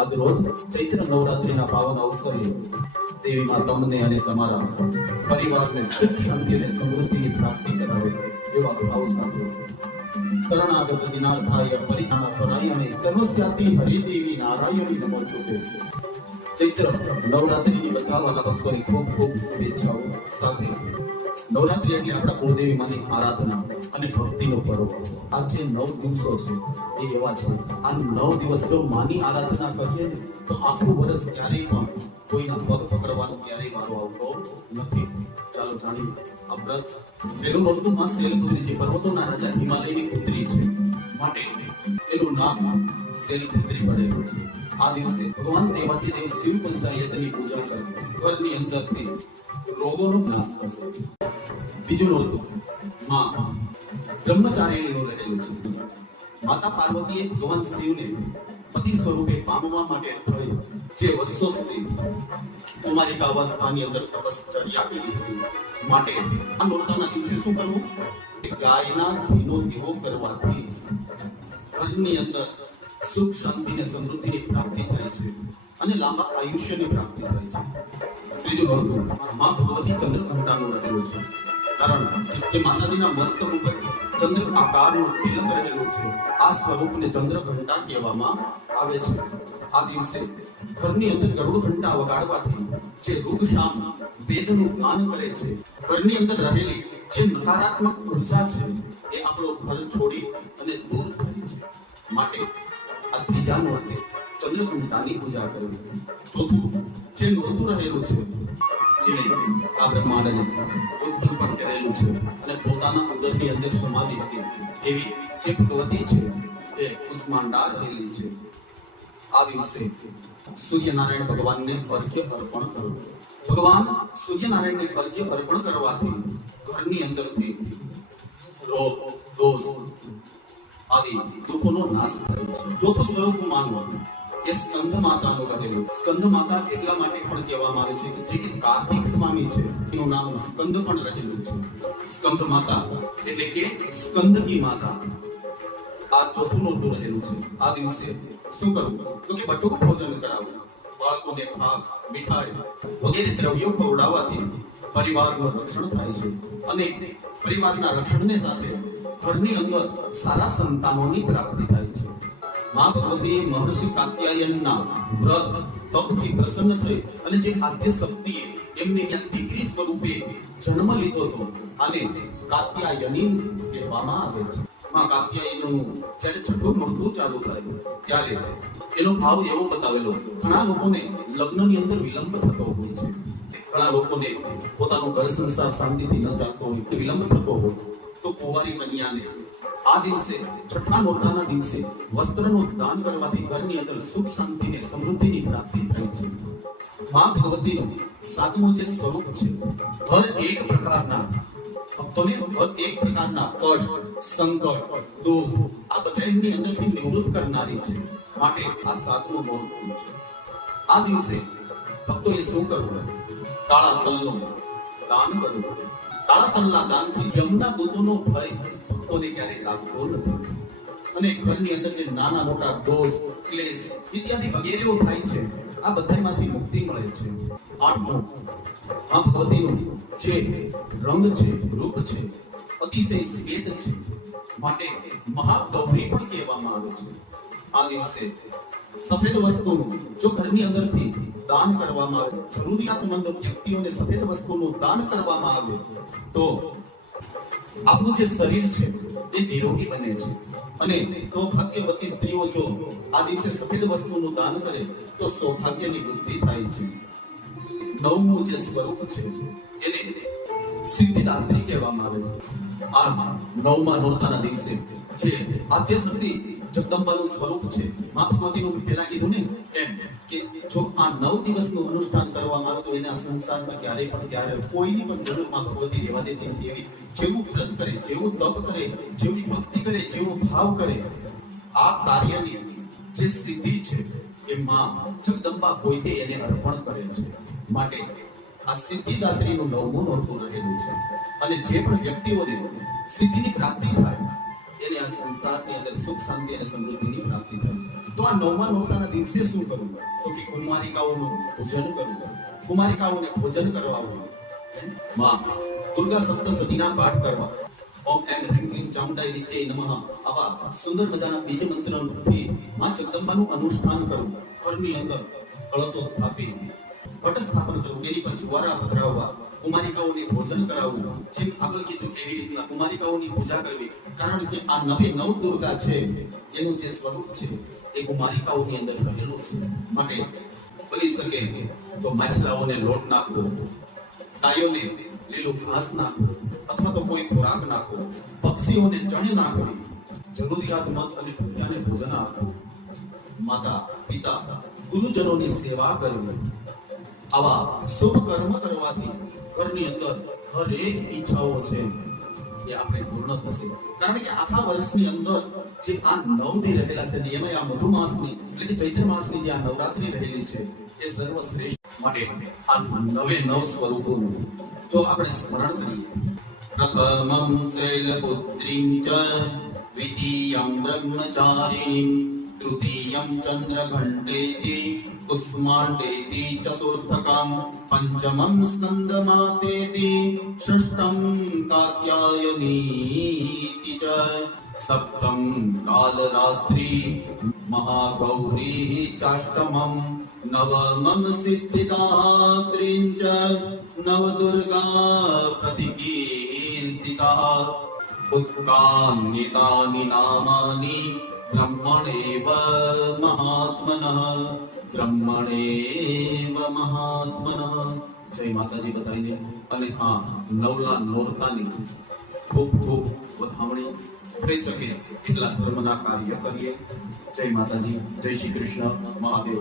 આજ રોજ ચૈત્ર નવરાત્રિના પાવન અવસરે દેવી માં તમને અને તમારા પરિવારને સુખ શાંતિ અને સમૃદ્ધિની પ્રાપ્તિ કરાવે એવા ભાવ સાથે શરણાગત દિનાર્થાય પરિણામ પરાયણે સર્વસ્યાતિ હરિદેવી નારાયણી નમોસ્તુતે. ચૈત્ર નવરાત્રિની બધા વાલા ભક્તોને ખૂબ ખૂબ શુભેચ્છાઓ સાથે નવરાત્રિ એટલે આપણા કુળદેવી માની આરાધના અને ભક્તિનો પર્વ. આ જે 9 દિવસો છે એ એવા છે, આ 9 દિવસ જો માની આરાધના કરીએ ને તો આખું વર્ષ ક્યારેય પણ કોઈના પગ પકડવાનો ક્યારેય વારો આવતો નથી. ચાલો જાણીએ આ વ્રત. પેલું નોરતું માં શૈલપુત્રી છે, પર્વતોના રાજા હિમાલયની પુત્રી છે, માટે એનું નામ શૈલપુત્રી પડેલું છે. આ દિવસે ભગવાન દેવાધિદેવ શિવ પંચાયતની પૂજા કરી ઘરની અંદરથી રોગોનો નાશ થશે. બીજું નોરતું માં બ્રહ્મચારિણીનું રહેલું છે. માતા પાર્વતીએ ભગવાન શિવને પતિ સ્વરૂપે પામવા માટે થઈ જે વર્ષો સુધી કુમારિકા અવસ્થાની અંદર તપશ્ચર્યા કરી હતી, માટે આ નોરતાના દિવસે શું કરવું? ગાયના ઘીનો દીવો કરવાથી ઘરની અંદર સુખ શાંતિ અને સમૃદ્ધિની પ્રાપ્તિ થાય છે અને લાંબા આયુષ્યની પ્રાપ્તિ થાય છે. ત્રીજું નોરતું માં ભગવતી ચંદ્રઘંટાનું રહેલું છે, કારણ કે માતાજીના મસ્તક ઉપર ચંદ્ર આકારનું તિલક રહેલું છે. આ સ્વરૂપને ચંદ્રઘંટા કહેવામાં આવે છે. આ દિવસે ઘરની અંદર ગરુડ ઘંટા વગાડવાથી જે રૂગશામ વેદનું ગાન કરે છે, ઘરની અંદર રહેલી જે નકારાત્મક ઉર્જા છે એ આપણો ઘર છોડી અને દૂર થાય છે. માટે આ ત્રીજા નોરતે ચંદ્રઘંટાની પૂજા કરવી. ચોથું જે નોરતું રહેલું છે, જેને આ બ્રહ્માંડને ઉત્પન્ન પણ કરેલું છે અને પોતાના ઉદરની અંદર સમાધિ હતી એવી જે ભગવતી છે એ કુષ્માંડા રહેલી છે. આ દિવસે સૂર્યનારાયણ ભગવાનને અર્ઘ્ય અર્પણ કરવું. ભગવાન સૂર્યનારાયણને અર્ઘ્ય અર્પણ કરવાથી ઘરની અંદરથી રોગ દોષ આદિ દુઃખોનો નાશ થાય છે. ચોથું સ્વરૂપ માનવું એ સ્કંદ માતાનું કહેલું. સ્કંદ માતા એટલા માટે પણ કહેવામાં આવે છે કે જે કાર્તિક સ્વામી છે એનું નામ સ્કંદ પણ રહેલું છે. સ્કંદ માતા એટલે કે સ્કંદકી માતા. આ ચોથું નોરતું રહેલું છે. આ દિવસે શું કરવું? તો કે બટુક ભોજન કરાવવું. બાળકોને ભાગ મીઠાઈ વગેરે દ્રવ્યો ખવડાવવાથી પરિવારનું રક્ષણ થાય છે અને પરિવારના રક્ષણને સાથે ઘરની અંદર સારા સંતાનોની પ્રાપ્તિ થાય છે. મા ભગવતી મહર્ષિ કાત્યાયનના વ્રત તપથી પ્રસન્ન થઈ અને જે આદ્ય શક્તિએ એમને ત્યાં દીકરી સ્વરૂપે જન્મ લીધો હતો અને કાત્યાયની કહેવામાં આવે છે. માં કાત્યાયનનું જ્યારે છઠ્ઠું નોરતું ચાલુ થાય ત્યારે એનો ભાવ એવો બતાવેલો. ઘણા લોકોને લગ્નની અંદર વિલંબ થતો હોય છે, ઘણા લોકોને પોતાનું ઘર સંસાર શાંતિથી ન ચાલતો હોય, વિલંબ થતો હોય, તો કુંવારી કન્યાને આ દિવસે છઠ્ઠા નોરતાના દિવસે વસ્ત્રનું દાન કરવાથી ઘરની અંદર સુખ શાંતિ અને સમૃદ્ધિની પ્રાપ્તિ થાય છે. મા ભગવતીનું સાતમું જે સ્વરૂપ છે, હર એક પ્રકારના ભક્તોને હર એક પ્રકારના કષ્ટ સંકટ દુઃખ આ બધા એમની અંદરથી નિવૃત્ત કરનારી છે. માટે આ સાતમું નોરતું છે. આ દિવસે ભક્તોએ શું કરવું? કાળા તલનું દાન કરવું. કાળા તલના દાનથી યમના દૂતોનો ભય ભક્તોને ક્યારેય લાગતો નથી અને ઘરની અંદર જે નાના મોટા દોષ ક્લેશ ઇત્યાદિ વગેરેઓ થાય છે આ બધામાંથી મુક્તિ મળે છે. આઠમું મા ભગવતીનું જે રંગ છે, રૂપ છે, અતિશય શ્વેત છે, માટે મહાગૌરી પણ કહેવામાં આવે છે. આ દિવસે સફેદ વસ્તુનું જો ઘરની અંદરથી દાન કરવામાં આવે, જરૂરિયાતમંદ વ્યક્તિઓને સફેદ વસ્તુનું દાન કરવામાં આવે તો આપણું જે શરીર છે એ નિરોગી બને છે અને સૌભાગ્યવતી સ્ત્રીઓ જો આ દિવસે સફેદ વસ્તુનું દાન કરે તો સૌભાગ્યની વૃદ્ધિ થાય છે. નવમું જે સ્વરૂપ છે એને સિદ્ધિદાત્રી કહેવામાં આવે છે. આ નવમા નોરતાના દિવસે જે આદ્ય શક્તિ જગદંબાનું સ્વરૂપ છે, મા ભગવતીનું પહેલા કીધું ને એમ કે જો આ 9 દિવસનું અનુષ્ઠાન કરવામાં આવે તો એને આ સંસારમાં ક્યારેય પણ ક્યારે કોઈની પણ જરૂર મા ભગવતી રહેવા દેતી નથી. એવી જેવું વ્રત કરે, જેવું તપ કરે, જેવી ભક્તિ કરે, જેવો ભાવ કરે, આ કાર્યની જે સિદ્ધિ છે એ મા જગદંબા પોતે એને અર્પણ કરે છે. માટે આ સિદ્ધિદાત્રીનું 9મું નોરતું રહેલું છે અને જે પણ વ્યક્તિઓને સિદ્ધિની પ્રાપ્તિ થાય એને આ સંસારની અંદર સુખ શાંતિ અને સમૃદ્ધિની પ્રાપ્તિ થાય છે. તો આ નવમા નોરતાના દિવસે શું કરવું? તો કે કુમારિકાઓનું પૂજન કરવું, કુમારિકાઓને ભોજન કરાવવું, માં દુર્ગા સપ્તશતીના પાઠ કરવા, ઓમ એમ હ્રીમ ક્લીમ ચામુંડાઈ રીચે નમઃ આવા સુંદર મજાના બીજ મંત્રથી માં જગદંબાનું અનુષ્ઠાન કરવું, ઘરની અંદર કળશો સ્થાપી પટ સ્થાપન કરવું, એની પર જુવારા પધરાવવા, કુમારિકાઓને ભોજન કરાવવું, જેમ આગળ કીધું એવી રીતના કુમારિકાઓની પૂજા કરવી. કારણ કે આ નવે નવ દુર્ગા છે એનું જે સ્વરૂપ છે એ કુમારિકાઓની અંદર રહેલું છે. માટે બની શકે તો માછલાઓને લોટ નાખવો, ગાયોને લીલું ઘાસ નાખવું, અથવા તો કોઈ ખોરાક નાખવો, પક્ષીઓને ચણ નાખવી, જરૂરિયાતમંદ અને ભૂખ્યાને ભોજન આપવું, માતા પિતા ગુરુજનોની સેવા કરવી. આવા શુભ કર્મ કરવાથી ઘરની અંદર હરેક ઈચ્છાઓ છે એ આપણે પૂર્ણ થશે. કારણ કે આખા વર્ષની અંદર જે આ 9 દી રહેલા છે, એમાં આ મધુમાસની એટલે કે ચૈત્ર માસની જે આ નવરાત્રી રહેલી છે એ સર્વશ્રેષ્ઠ. માટે આ નવે નવ સ્વરૂપોનું જો આપણે સ્મરણ કરીએ, પ્રથમમ શૈલપુત્રીમ ચ દ્વિતીયમ બ્રહ્મચારિણીમ તૃતીયમ ચંદ્રઘંટેતિ કુસ્માંડેતિ ચતુર્થકમ પંચમમ સ્કંદમાતેતિ ષષ્ઠમ કાત્યાયનીતિ ચ સપ્તમ કાલરાત્રી મહાગૌરી ચાષ્ટમમ નવમમ સિદ્ધિદાત્રીં ચ નવદુર્ગા પ્રતિકીર્તિતા ઉત્કાન્યિતાનિ નામાની બ્રહ્મણેવ મહાત્મનઃ બ્રહ્મણેવ મહાત્મનઃ. જય માતાજી બધાઈને. અને હા, નવલા નોરતાની ખૂબ ખૂબ વધામણી થઈ શકે એટલા ધર્મના કાર્ય કરીએ. જય માતાજી, જય શ્રી કૃષ્ણ, મહાદેવ.